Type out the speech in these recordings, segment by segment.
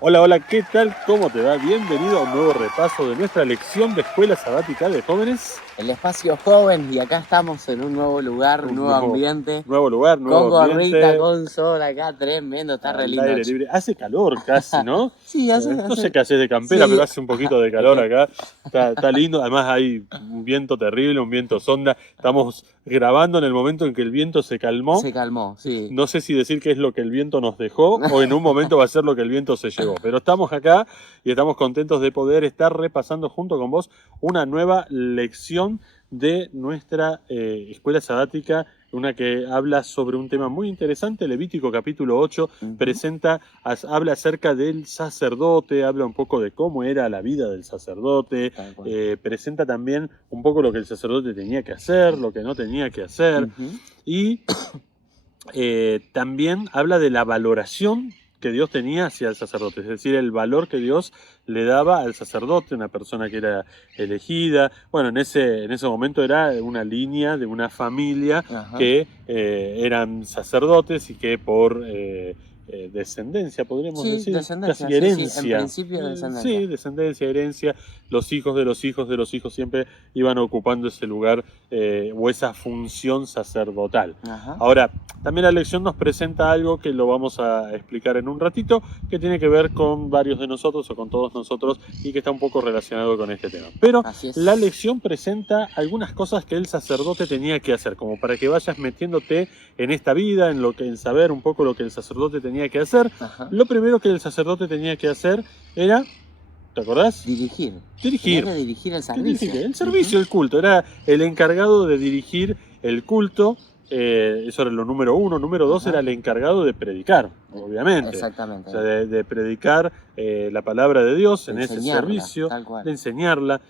Hola, hola, ¿qué tal? ¿Cómo te va? Bienvenido a un nuevo repaso de nuestra lección de escuela sabática de jóvenes. El espacio joven, y acá estamos en un nuevo lugar, un Un nuevo ambiente, nuevo lugar, con nuevo gorrita, ambiente, con sol acá, tremendo, está re al lindo. aire libre. Hace calor casi, ¿no? Sí, No sé qué haces de campera, sí, pero hace un poquito de es calor que acá. Está lindo, además hay un viento terrible, un viento sonda. Estamos grabando en el momento en que el viento se calmó. se calmó, sí. No sé si decir que es lo que el viento nos dejó o en un momento va a ser lo que el viento se llevó. Pero estamos acá y estamos contentos de poder estar repasando junto con vos una nueva lección de nuestra escuela sabática, una que habla sobre un tema muy interesante. Levítico capítulo 8 habla acerca del sacerdote, habla un poco de cómo era la vida del sacerdote, Tal cual. presenta también un poco lo que el sacerdote tenía que hacer, lo que no tenía que hacer. Y también habla de la valoración que Dios tenía hacia el sacerdote, es decir, el valor que Dios le daba al sacerdote, una persona que era elegida. Bueno, en ese momento era una línea de una familia que eran sacerdotes y que por descendencia, podríamos Sí, decir, descendencia, casi sí, en herencia. principio descendencia. Sí, descendencia, herencia, los hijos de los hijos de los hijos siempre iban ocupando ese lugar o esa función sacerdotal. Ahora, también la lección nos presenta algo que lo vamos a explicar en un ratito, que tiene que ver con varios de nosotros o con todos nosotros y que está un poco relacionado con este tema. Pero la lección presenta algunas cosas que el sacerdote tenía que hacer, como para que vayas metiéndote en esta vida, en saber un poco lo que el sacerdote tenía que hacer. Lo primero que el sacerdote tenía que hacer era, ¿te acordás? Dirigir. Dirigir. Tenía que dirigir el servicio. El servicio, el culto. Era el encargado de dirigir el culto. Eso era lo número uno. Número dos era el encargado de predicar, obviamente. Exactamente. O sea, de predicar la palabra de Dios en ese servicio, de enseñarla.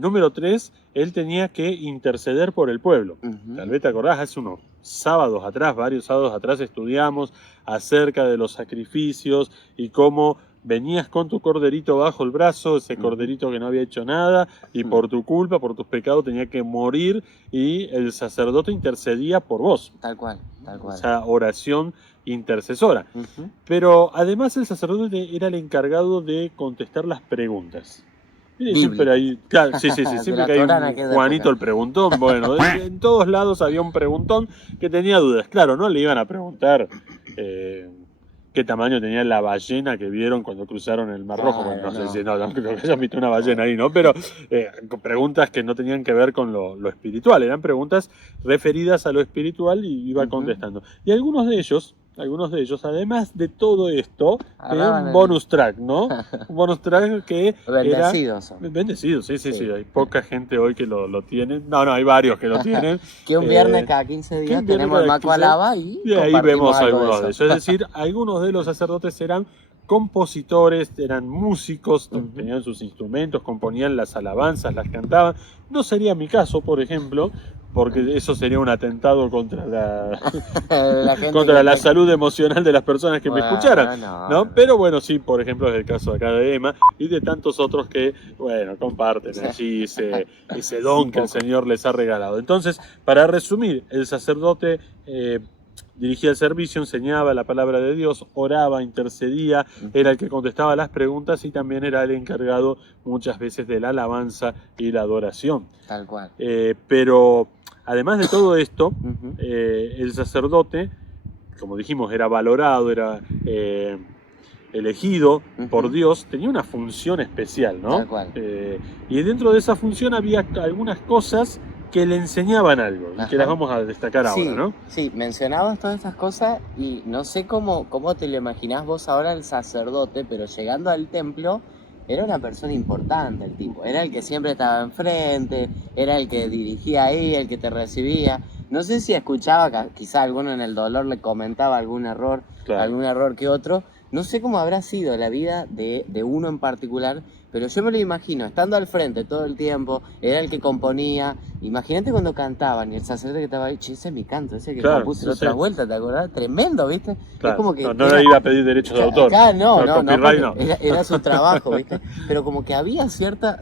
Número tres, él tenía que interceder por el pueblo. Tal vez te acordás, hace unos sábados atrás, varios sábados atrás, estudiamos acerca de los sacrificios y cómo venías con tu corderito bajo el brazo, ese corderito que no había hecho nada, y por tu culpa, por tus pecados, tenía que morir, y el sacerdote intercedía por vos. Tal cual, tal cual. O sea, oración intercesora. Pero además el sacerdote era el encargado de contestar las preguntas. Siempre hay, claro, sí, siempre que hay un Juanito el preguntón, bueno, en todos lados había un preguntón que tenía dudas. Claro, no le iban a preguntar qué tamaño tenía la ballena que vieron cuando cruzaron el Mar Rojo. Bueno, no sé si no creo que hayan visto una ballena ahí, ¿no? Pero preguntas que no tenían que ver con lo espiritual, eran preguntas referidas a lo espiritual y iba contestando. Y algunos de ellos, además de todo esto, tenían un bonus track, ¿no? Un bonus track que bendecidos. Bendecidos, sí. Hay poca gente hoy que lo tiene. No, hay varios que lo tienen. Que un viernes cada 15 días tenemos el Maco Alaba y ahí vemos algunos de eso. ellos. Es decir, algunos de los sacerdotes eran compositores, eran músicos, tenían sus instrumentos, componían las alabanzas, las cantaban. No sería mi caso, por ejemplo, porque eso sería un atentado contra la salud emocional de las personas que me escucharan, ¿no? Pero bueno, sí, por ejemplo, es el caso acá de Emma y de tantos otros que, bueno, comparten allí ese don que el Señor les ha regalado. Entonces, para resumir, el sacerdote dirigía el servicio, enseñaba la palabra de Dios, oraba, intercedía, era el que contestaba las preguntas y también era el encargado muchas veces de la alabanza y la adoración. Tal cual. Pero además de todo esto, el sacerdote, como dijimos, era valorado, era elegido por Dios, tenía una función especial, ¿no? Tal cual. Y dentro de esa función había algunas cosas que le enseñaban algo, y que las vamos a destacar ahora, ¿no? Sí, mencionabas todas estas cosas y no sé cómo te lo imaginás vos ahora el sacerdote, pero llegando al templo era una persona importante el tipo, era el que siempre estaba enfrente, era el que dirigía ahí, el que te recibía. No sé si escuchaba, quizá alguno en el dolor le comentaba algún error que otro. No sé cómo habrá sido la vida de uno en particular, pero yo me lo imagino, estando al frente todo el tiempo, era el que componía. Imagínate cuando cantaban y el sacerdote que estaba ahí, che, ese es mi canto, ese que compuse la otra vuelta, ¿te acordás? Tremendo, ¿viste? Claro. Es como que no le iba a pedir derechos de autor. No, no. Era su trabajo, ¿viste? Pero como que había ciertas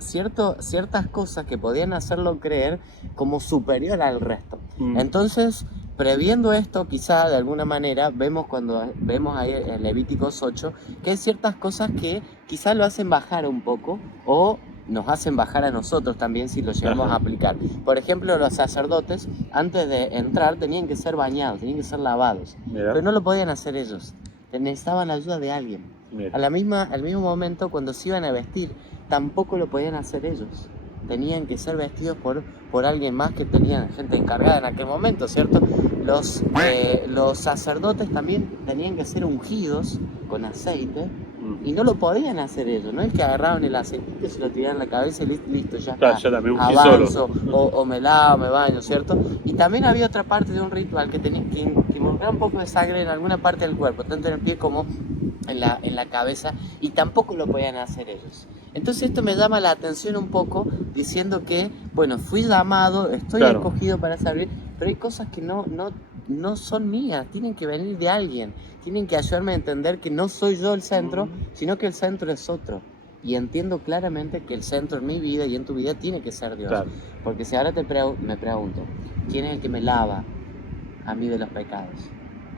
cosas que podían hacerlo creer como superior al resto. Entonces, previendo esto, quizá de alguna manera, cuando vemos ahí en Levíticos 8, que hay ciertas cosas que quizá lo hacen bajar un poco, o nos hacen bajar a nosotros también si lo llegamos a aplicar. Por ejemplo, los sacerdotes, antes de entrar, tenían que ser bañados, tenían que ser lavados. Mira. Pero no lo podían hacer ellos. Necesitaban la ayuda de alguien. Al mismo momento, cuando se iban a vestir, tampoco lo podían hacer ellos. Tenían que ser vestidos por alguien más, que tenían gente encargada en aquel momento, ¿cierto? Los sacerdotes también tenían que ser ungidos con aceite, y no lo podían hacer ellos. No es que agarraban el aceitito y se lo tiraban en la cabeza y listo, ya está, avanzo, o me lavo, me baño, ¿cierto? Y también había otra parte de un ritual que involucraba un poco de sangre en alguna parte del cuerpo, tanto en el pie como en la cabeza, y tampoco lo podían hacer ellos. Entonces esto me llama la atención un poco, diciendo que, bueno, fui llamado, estoy escogido para servir, pero hay cosas que no son mías, tienen que venir de alguien, tienen que ayudarme a entender que no soy yo el centro, sino que el centro es otro. Y entiendo claramente que el centro en mi vida y en tu vida tiene que ser Dios. Claro. Porque si ahora me pregunto, ¿quién es el que me lava a mí de los pecados?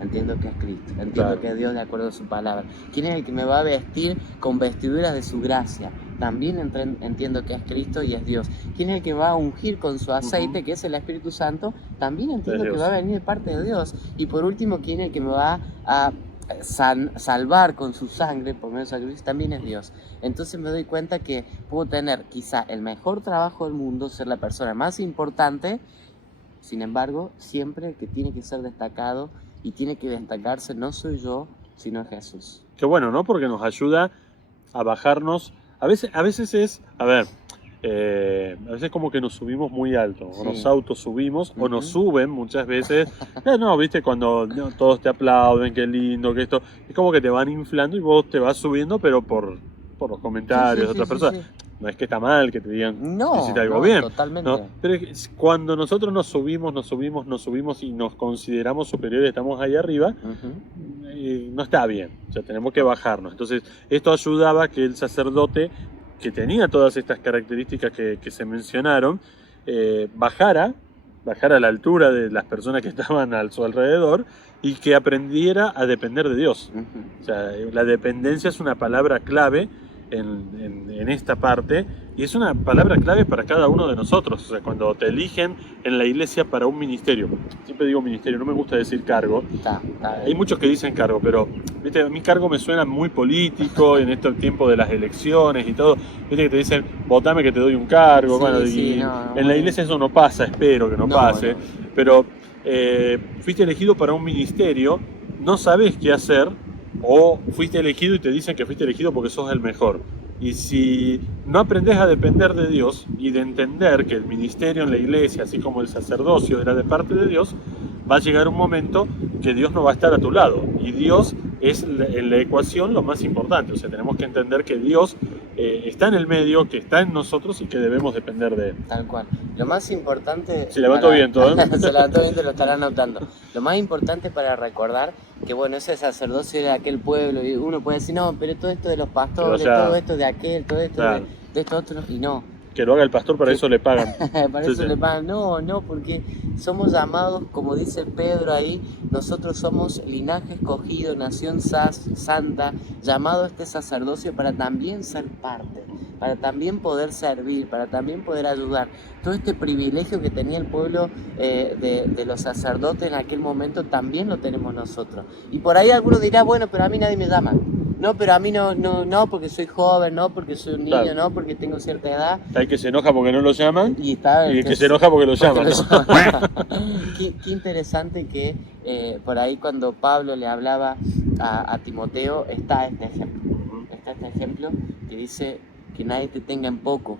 Entiendo que es Cristo, entiendo que es Dios de acuerdo a su palabra. ¿Quién es el que me va a vestir con vestiduras de su gracia? También entiendo que es Cristo y es Dios. ¿Quién es el que va a ungir con su aceite, que es el Espíritu Santo? También entiendo que va a venir de parte de Dios. Y por último, ¿quién es el que me va a salvar con su sangre por medio de sacrificio? También es Dios. Entonces me doy cuenta que puedo tener quizá el mejor trabajo del mundo, ser la persona más importante, sin embargo, siempre el que tiene que ser destacado y tiene que destacarse no soy yo, sino Jesús. Qué bueno, ¿no? Porque nos ayuda a bajarnos. A veces es, a veces como que nos subimos muy alto, o nos autosubimos, o nos suben muchas veces. No, viste, cuando todos te aplauden, qué lindo, que esto, es como que te van inflando y vos te vas subiendo, pero por los comentarios de otras personas. No es que está mal que te digan que hiciste algo bien. Totalmente. ¿No? Pero cuando nosotros nos subimos y nos consideramos superiores, estamos ahí arriba, no está bien. O sea, tenemos que bajarnos. Entonces, esto ayudaba a que el sacerdote, que tenía todas estas características que se mencionaron, bajara a la altura de las personas que estaban a su alrededor y que aprendiera a depender de Dios. O sea, la dependencia es una palabra clave en esta parte, y es una palabra clave para cada uno de nosotros. O sea, cuando te eligen en la iglesia para un ministerio, siempre digo ministerio, no me gusta decir cargo, hay muchos que dicen cargo, pero ¿viste? A mí cargo me suena muy político en este tiempo de las elecciones y todo, ¿viste? Que te dicen, votame que te doy un cargo. En la iglesia eso no pasa, espero que no pase. Pero fuiste elegido para un ministerio, no sabes qué hacer, o fuiste elegido y te dicen que fuiste elegido porque sos el mejor. Y si no aprendes a depender de Dios y de entender que el ministerio en la iglesia, así como el sacerdocio, era de parte de Dios, va a llegar un momento que Dios no va a estar a tu lado. Y Dios es en la ecuación lo más importante. O sea, tenemos que entender que Dios está en el medio, que está en nosotros y que debemos depender de Él. Tal cual. Lo más importante... Se levantó bien todo, ¿eh? Se levantó bien, te lo estarán notando. Lo más importante para recordar que, bueno, ese sacerdocio era de aquel pueblo, y uno puede decir, no, pero todo esto de los pastores, todo esto de aquel, todo esto de esto otro, y no. Que lo haga el pastor, para eso le pagan. Para eso le pagan. No, porque somos llamados, como dice Pedro ahí, nosotros somos linaje escogido, nación santa, llamado a este sacerdocio para también ser parte, para también poder servir, para también poder ayudar. Todo este privilegio que tenía el pueblo de los sacerdotes en aquel momento también lo tenemos nosotros. Y por ahí alguno dirá, bueno, pero a mí nadie me llama. No, pero a mí no, porque soy joven, no, porque soy un niño, no, porque tengo cierta edad. Hay que se enoja porque no lo llaman y el que se enoja porque lo llaman. Qué interesante que por ahí cuando Pablo le hablaba a Timoteo está este ejemplo que dice que nadie te tenga en poco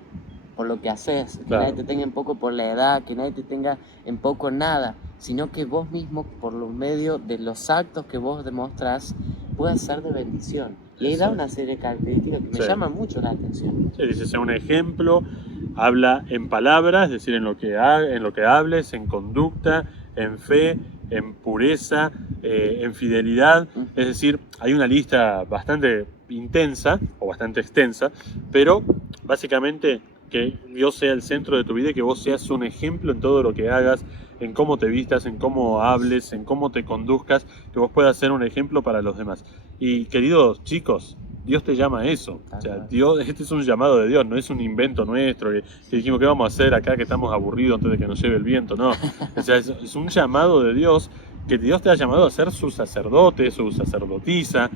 por lo que haces, que nadie te tenga en poco por la edad, que nadie te tenga en poco nada, sino que vos mismo, por los medios de los actos que vos demostrás, puedas ser de bendición. Y ahí da una serie de características que me llaman mucho la atención. Sí, dice, sea un ejemplo, habla en palabras, es decir, en lo que hables, en conducta, en fe, en pureza, en fidelidad. Es decir, hay una lista bastante intensa o bastante extensa, pero básicamente que Dios sea el centro de tu vida y que vos seas un ejemplo en todo lo que hagas, en cómo te vistas, en cómo hables, en cómo te conduzcas, que vos puedas ser un ejemplo para los demás. Y queridos chicos, Dios te llama a eso. O sea, Dios, este es un llamado de Dios, no es un invento nuestro que dijimos que vamos a hacer acá que estamos aburridos antes de que nos lleve el viento, no. O sea, es un llamado de Dios, que Dios te ha llamado a ser su sacerdote, su sacerdotisa.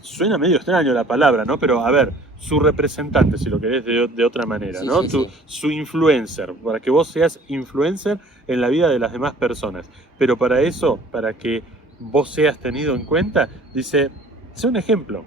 Suena medio extraño la palabra, ¿no? Pero a ver, su representante, si lo querés de otra manera, Sí, ¿no? sí, sí. Su influencer, para que vos seas influencer en la vida de las demás personas. Pero para eso, para que vos seas tenido en cuenta, dice, sé un ejemplo.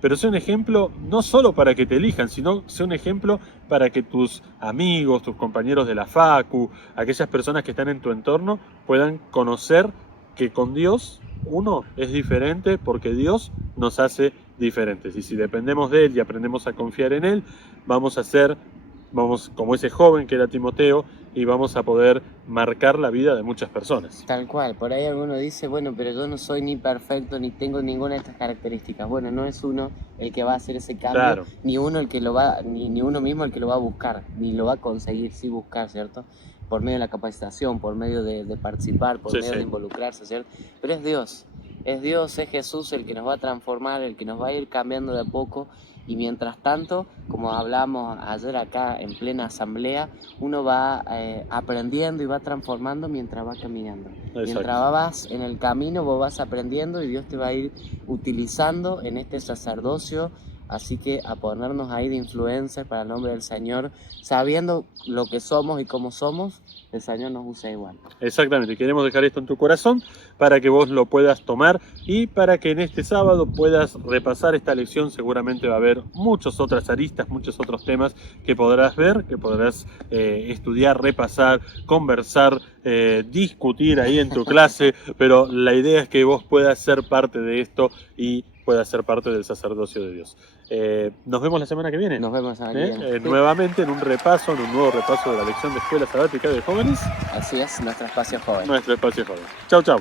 Pero sea un ejemplo no solo para que te elijan, sino sea un ejemplo para que tus amigos, tus compañeros de la facu, aquellas personas que están en tu entorno puedan conocer que con Dios uno es diferente porque Dios nos hace diferentes. Y si dependemos de Él y aprendemos a confiar en Él, vamos como ese joven que era Timoteo, y vamos a poder marcar la vida de muchas personas. Tal cual, por ahí alguno dice, bueno, pero yo no soy ni perfecto, ni tengo ninguna de estas características. Bueno, no es uno el que va a hacer ese cambio, Claro. Ni uno el que lo va, ni uno mismo el que lo va a buscar, ni lo va a conseguir, sí buscar, ¿cierto? Por medio de la capacitación, por medio de participar, por medio de involucrarse, ¿cierto? Pero es Dios, es Jesús el que nos va a transformar, el que nos va a ir cambiando de a poco. Y mientras tanto, como hablamos ayer acá en plena asamblea, uno va aprendiendo y va transformando mientras va caminando. Exacto. Mientras vas en el camino, vos vas aprendiendo y Dios te va a ir utilizando en este sacerdocio. Así que a ponernos ahí de influencer para el nombre del Señor, sabiendo lo que somos y cómo somos, el Señor nos usa igual. Exactamente, queremos dejar esto en tu corazón para que vos lo puedas tomar y para que en este sábado puedas repasar esta lección. Seguramente va a haber muchas otras aristas, muchos otros temas que podrás ver, que podrás estudiar, repasar, conversar, discutir ahí en tu clase, pero la idea es que vos puedas ser parte de esto y puedas ser parte del sacerdocio de Dios. Nos vemos la semana que viene. Nos vemos la semana que viene. Nuevamente en un nuevo repaso de la lección de Escuela Sabática de Jóvenes. Así es, nuestro espacio joven. Nuestro espacio joven. Chau, chau.